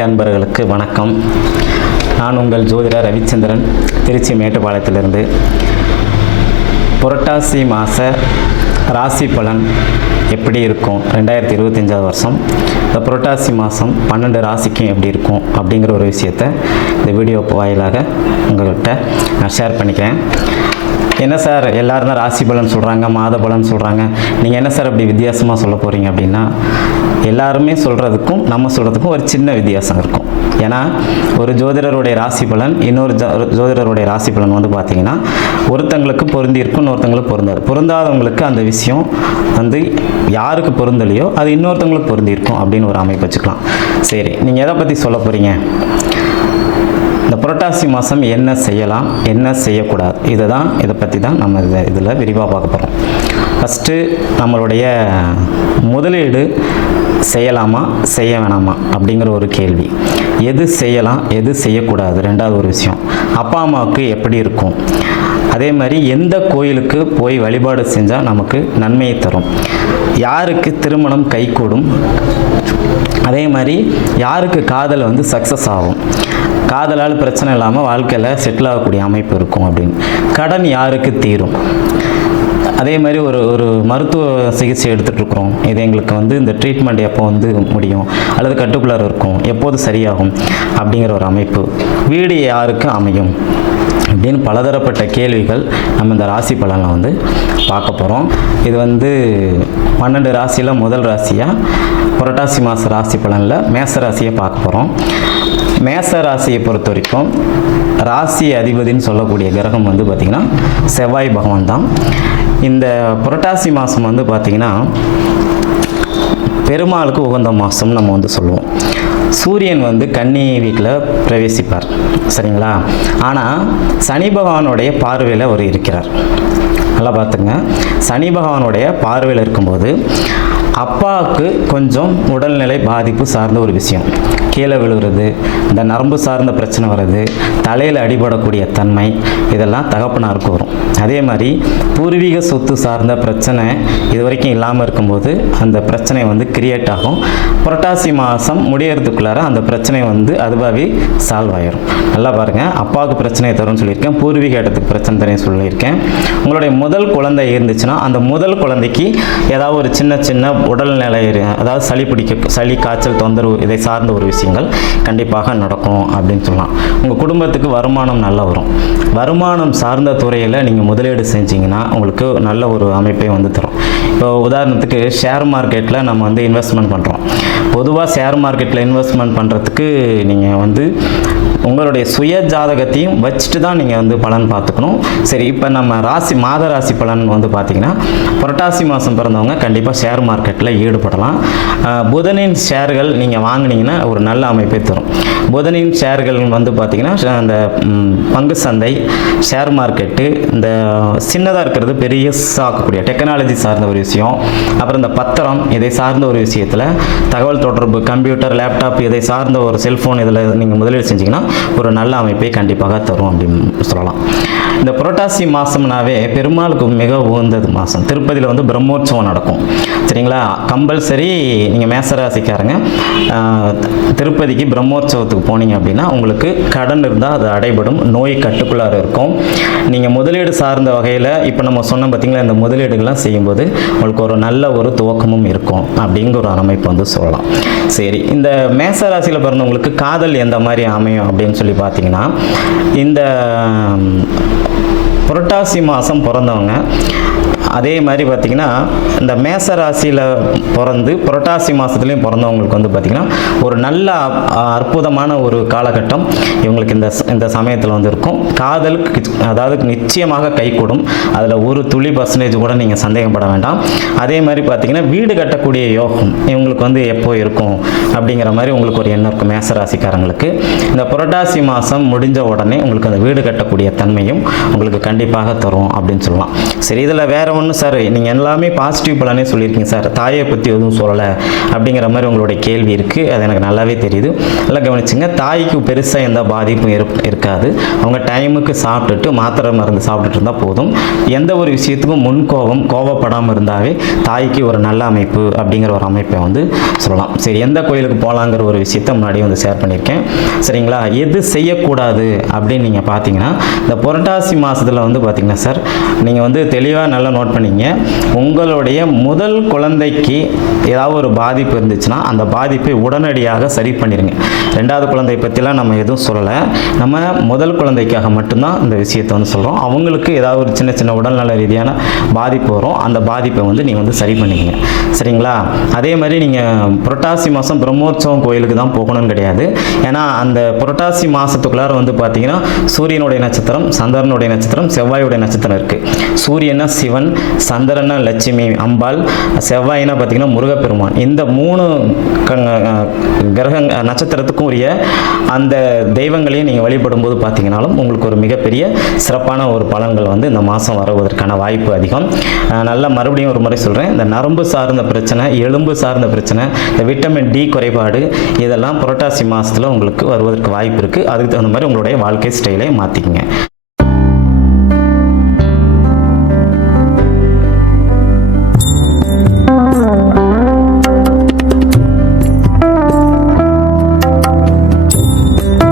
அன்பர்களுக்கு வணக்கம். நான் உங்கள் ஜோதிடர் ரவிச்சந்திரன் திருச்சி மேட்டுப்பாளையத்திலிருந்து. புரட்டாசி மாத ராசி பலன் எப்படி இருக்கும்? ரெண்டாயிரத்தி இருபத்தஞ்சாவது வருஷம். இந்த புரட்டாசி மாதம் பன்னெண்டு ராசிக்கும் எப்படி இருக்கும் அப்படிங்கிற ஒரு விஷயத்தை இந்த வீடியோ வாயிலாக உங்கள்கிட்ட நான் ஷேர் பண்ணிக்கிறேன். என்ன சார் எல்லாரும் தான் ராசி பலன் சொல்கிறாங்க மாத பலன் சொல்கிறாங்க நீங்கள் என்ன சார் அப்படி வித்தியாசமாக சொல்ல போகிறீங்க அப்படின்னா எல்லாருமே சொல்கிறதுக்கும் நம்ம சொல்கிறதுக்கும் ஒரு சின்ன வித்தியாசம் இருக்கும். ஏன்னா ஒரு ஜோதிடருடைய ராசி பலன் இன்னொரு ஜோ- ஜோதிடருடைய ராசி பலன் வந்து பார்த்தீங்கன்னா ஒருத்தங்களுக்கு பொருந்திருக்கும் இன்னொருத்தங்களுக்கு பொருந்தாது. பொருந்தாதவங்களுக்கு அந்த விஷயம் வந்து யாருக்கு பொருந்தலையோ அது இன்னொருத்தவங்களுக்கு பொருந்திருக்கும் அப்படின்னு ஒரு அமைப்பு வச்சுக்கலாம். சரி நீங்கள் எதை பற்றி சொல்ல போகிறீங்க புரட்டாசி மாதம் என்ன செய்யலாம் என்ன செய்யக்கூடாது இதை தான் இதை பற்றி தான் நம்ம இதை இதில் விரிவாக பார்க்க போகிறோம் ஃபஸ்ட்டு நம்மளுடைய முதலீடு செய்யலாமா செய்ய வேணாமா அப்படிங்கிற ஒரு கேள்வி. எது செய்யலாம் எது செய்யக்கூடாது ரெண்டாவது ஒரு விஷயம். அப்பா அம்மாவுக்கு எப்படி இருக்கும்? அதே மாதிரி எந்த கோயிலுக்கு போய் வழிபாடு செஞ்சால் நமக்கு நன்மையை தரும்? யாருக்கு திருமணம் கைகூடும்? அதே மாதிரி யாருக்கு காதல் வந்து சக்ஸஸ் ஆகும்? காதலால் பிரச்சனை இல்லாமல் வாழ்க்கையில் செட்டில் ஆகக்கூடிய அமைப்பு இருக்கும் அப்படின்னு. கடன் யாருக்கு தீரும்? அதே மாதிரி ஒரு ஒரு மருத்துவ சிகிச்சை எடுத்துகிட்ருக்குறோம் இது எங்களுக்கு வந்து இந்த ட்ரீட்மெண்ட் எப்போ வந்து முடியும்? அல்லது கட்டுக்குள்ளார இருக்கும்? எப்போது சரியாகும்? அப்படிங்கிற ஒரு அமைப்பு. வீடு யாருக்கு அமையும்? அப்படின்னு பலதரப்பட்ட கேள்விகள் நம்ம இந்த ராசி பலனில் வந்து பார்க்க போகிறோம் இது வந்து பன்னெண்டு ராசியில் முதல் ராசியாக புரட்டாசி மாத ராசி பலனில் மேச ராசியை பார்க்க போகிறோம் மேச ராசியை பொறுத்த வரைக்கும் ராசி அதிபதின்னு சொல்லக்கூடிய கிரகம் வந்து பார்த்திங்கன்னா செவ்வாய் பகவான் தான். இந்த புரட்டாசி மாதம் வந்து பார்த்திங்கன்னா பெருமாளுக்கு உகந்த மாதம் நம்ம வந்து சொல்லுவோம். சூரியன் வந்து கன்னி வீட்டில் பிரவேசிப்பார். சரிங்களா? ஆனால் சனி பகவானுடைய பார்வையில் அவர் இருக்கிறார். நல்லா பார்த்துங்க. சனி பகவானுடைய பார்வையில் இருக்கும்போது அப்பாவுக்கு கொஞ்சம் உடல்நிலை பாதிப்பு சார்ந்த ஒரு விஷயம். கீழே விழுகிறது இந்த நரம்பு சார்ந்த பிரச்சனை வர்றது தலையில் அடிபடக்கூடிய தன்மை இதெல்லாம் தகப்பனாருக்கு வரும். அதே மாதிரி பூர்வீக சொத்து சார்ந்த பிரச்சனை இது வரைக்கும் இல்லாமல் இருக்கும்போது அந்த பிரச்சனை வந்து கிரியேட் ஆகும். புரட்டாசி மாதம் முடியறதுக்குள்ளார அந்த பிரச்சனை வந்து அதுவாகவே சால்வ் ஆயிரும். நல்லா பாருங்கள் அப்பாவுக்கு பிரச்சனையை தரும்னு சொல்லியிருக்கேன் பூர்வீக இடத்துக்கு பிரச்சனை தரேன் சொல்லியிருக்கேன். உங்களுடைய முதல் குழந்தை இருந்துச்சுன்னா அந்த முதல் குழந்தைக்கு ஏதாவது ஒரு சின்ன சின்ன உடல்நிலை அதாவது சளி பிடிக்க சளி காய்ச்சல் தொந்தரவு இதை சார்ந்த ஒரு விஷயங்கள் கண்டிப்பாக நடக்கும் அப்படின்னு சொல்லலாம். உங்கள் குடும்பத்துக்கு வருமானம் நல்லா வரும். வருமானம் சார்ந்த துறையில் நீங்கள் முதலீடு செஞ்சீங்கன்னா உங்களுக்கு நல்ல ஒரு அமைப்பை வந்து தரும். இப்போ உதாரணத்துக்கு ஷேர் மார்க்கெட்டில் நம்ம வந்து இன்வெஸ்ட்மெண்ட் பண்ணுறோம் பொதுவாக ஷேர் மார்க்கெட்டில் இன்வெஸ்ட்மெண்ட் பண்ணுறதுக்கு நீங்கள் வந்து உங்களுடைய சுய ஜாதகத்தையும் வச்சுட்டு தான் நீங்கள் வந்து பலன் பார்த்துக்கணும். சரி இப்போ நம்ம ராசி மாத ராசி பலன் வந்து பார்த்தீங்கன்னா புரட்டாசி மாதம் பிறந்தவங்க கண்டிப்பாக ஷேர் மார்க்கெட்டில் ஈடுபடலாம். புதனின் ஷேர்கள் நீங்கள் வாங்கினீங்கன்னா ஒரு நல்ல அமைப்பை தரும். புதனின் ஷேர்கள் வந்து பார்த்தீங்கன்னா அந்த பங்கு சந்தை ஷேர் மார்க்கெட்டு இந்த சின்னதாக இருக்கிறது பெரிய ஆக்கக்கூடிய டெக்னாலஜி சார்ந்த ஒரு விஷயம். அப்புறம் இந்த பத்திரம் இதை சார்ந்த ஒரு விஷயத்தில் தகவல் தொடர்பு கம்ப்யூட்டர் லேப்டாப் இதை சார்ந்த ஒரு செல்ஃபோன் இதில் நீங்கள் முதலீடு செஞ்சீங்கன்னா ஒரு நல்ல அமைப்பை கண்டிப்பாக தரும் அப்படின்னு சொல்லலாம். இந்த புரட்டாசி மாதம்னாவே பெருமாளுக்கு மிக உகந்தது மாதம் திருப்பதியில் வந்து பிரம்மோற்சவம் நடக்கும். சரிங்களா? கம்பல்சரி நீங்கள் மேசராசிக்காரங்க திருப்பதிக்கு பிரம்மோற்சவத்துக்கு போனீங்க அப்படின்னா உங்களுக்கு கடன் இருந்தால் அது அடைபடும். நோய் கட்டுக்குள்ளார இருக்கும். நீங்கள் முதலீடு சார்ந்த வகையில் இப்போ நம்ம சொன்னோம் பார்த்தீங்களா இந்த முதலீடுகள்லாம் செய்யும்போது உங்களுக்கு ஒரு நல்ல ஒரு துவக்கமும் இருக்கும் அப்படிங்கிற ஒரு அமைப்பு வந்து சொல்லலாம். சரி இந்த மேச ராசியில் பிறந்தவங்களுக்கு காதல் எந்த மாதிரி அமையும் அப்படின்னு சொல்லி பார்த்தீங்கன்னா இந்த புரட்டாசி மாதம் பிறந்தவங்க. அதே மாதிரி பார்த்திங்கன்னா இந்த மேச ராசியில் பிறந்து புரட்டாசி மாதத்துலேயும் பிறந்தவங்களுக்கு வந்து பார்த்திங்கன்னா ஒரு நல்ல அற்புதமான ஒரு காலகட்டம் இவங்களுக்கு இந்த இந்த சமயத்தில் வந்து இருக்கும். காதலுக்கு அதாவது நிச்சயமாக கைகூடும். அதில் ஒரு துளி பர்சன்டேஜ் கூட நீங்கள் சந்தேகப்பட வேண்டாம். அதே மாதிரி பார்த்திங்கன்னா வீடு கட்டக்கூடிய யோகம் இவங்களுக்கு வந்து எப்போ இருக்கும் அப்படிங்கிற மாதிரி உங்களுக்கு ஒரு எண்ணம் இருக்கும் மேச ராசிக்காரங்களுக்கு இந்த புரட்டாசி மாதம் முடிஞ்ச உடனே உங்களுக்கு அந்த வீடு கட்டக்கூடிய தன்மையும் உங்களுக்கு கண்டிப்பாக தரும் அப்படின்னு சொல்லலாம். சரி இதில் வேற ஒன்று சார் நீங்கள் எல்லாமே பாசிட்டிவ் பலனே சொல்லியிருக்கீங்க சார். தாயை பற்றி எதுவும் சொல்லலை அப்படிங்கிற மாதிரி உங்களுடைய கேள்வி இருக்குது அது எனக்கு நல்லாவே தெரியுது. நல்லா கவனிச்சுங்க. தாய்க்கு பெருசாக எந்த பாதிப்பும் இருக்காது. அவங்க டைமுக்கு சாப்பிட்டுட்டு மாத்திரை மருந்து சாப்பிட்டுட்டு இருந்தால் போதும். எந்த ஒரு விஷயத்துக்கும் முன் கோபம் கோவப்படாமல் இருந்தாவே தாய்க்கு ஒரு நல்ல அமைப்பு அப்படிங்கிற ஒரு அமைப்பை வந்து சொல்லலாம். சரி எந்த கோயிலுக்கு போகலாங்கிற ஒரு விஷயத்தை முன்னாடி வந்து ஷேர் பண்ணியிருக்கேன். சரிங்களா? எது செய்யக்கூடாது அப்படின்னு நீங்கள் பார்த்தீங்கன்னா இந்த புரட்டாசி மாதத்தில் வந்து பார்த்தீங்கன்னா சார் நீங்கள் வந்து தெளிவாக நல்லா நோட் பண்ணீங்க. உங்களுடைய முதல் குழந்தைக்கு ஏதாவது ஒரு பாதிப்பு இருந்துச்சுன்னா அந்த பாதிப்பை உடனடியாக சரி பண்ணிடுங்க ரெண்டாவது குழந்தை பற்றிலாம் நம்ம எதுவும் சொல்லலை. நம்ம முதல் குழந்தைக்காக மட்டும்தான் இந்த விஷயத்தை வந்து சொல்கிறோம் அவங்களுக்கு ஏதாவது ஒரு சின்ன சின்ன உடல்நல ரீதியான பாதிப்பு வரும். அந்த பாதிப்பை வந்து நீங்கள் வந்து சரி பண்ணிக்கங்க. சரிங்களா? அதே மாதிரி நீங்கள் புரட்டாசி மாதம் பிரம்மோற்சவம் கோயிலுக்கு தான் போகணும்னு கிடையாது. ஏன்னா அந்த புரட்டாசி மாதத்துக்குள்ளார வந்து பார்த்தீங்கன்னா சூரியனுடைய நட்சத்திரம் சந்திரனுடைய நட்சத்திரம் செவ்வாயுடைய நட்சத்திரம் இருக்குது சூரியனா சிவன் சந்திரனா லட்சுமி அம்பாள் செவ்வாயினா பார்த்தீங்கன்னா முருகப்பெருமான். இந்த மூணு கிரக நட்சத்திரத்துக்கும் உரிய அந்த தெய்வங்களையும் நீங்கள் வழிபடும்போது பார்த்தீங்கன்னாலும் உங்களுக்கு ஒரு மிகப்பெரிய சிறப்பான ஒரு பலன்கள் வந்து இந்த மாதம் வருவதற்கான வாய்ப்பு அதிகம். நல்லா மறுபடியும் ஒரு முறை சொல்கிறேன் இந்த நரம்பு சார்ந்த பிரச்சனை எலும்பு சார்ந்த பிரச்சனை இந்த விட்டமின் டி குறைபாடு இதெல்லாம் புரட்டாசி மாதத்தில் உங்களுக்கு வருவதற்கு வாய்ப்பு இருக்குது அதுக்கு தகுந்த மாதிரி உங்களுடைய வாழ்க்கை ஸ்டைலை மாற்றிக்கங்க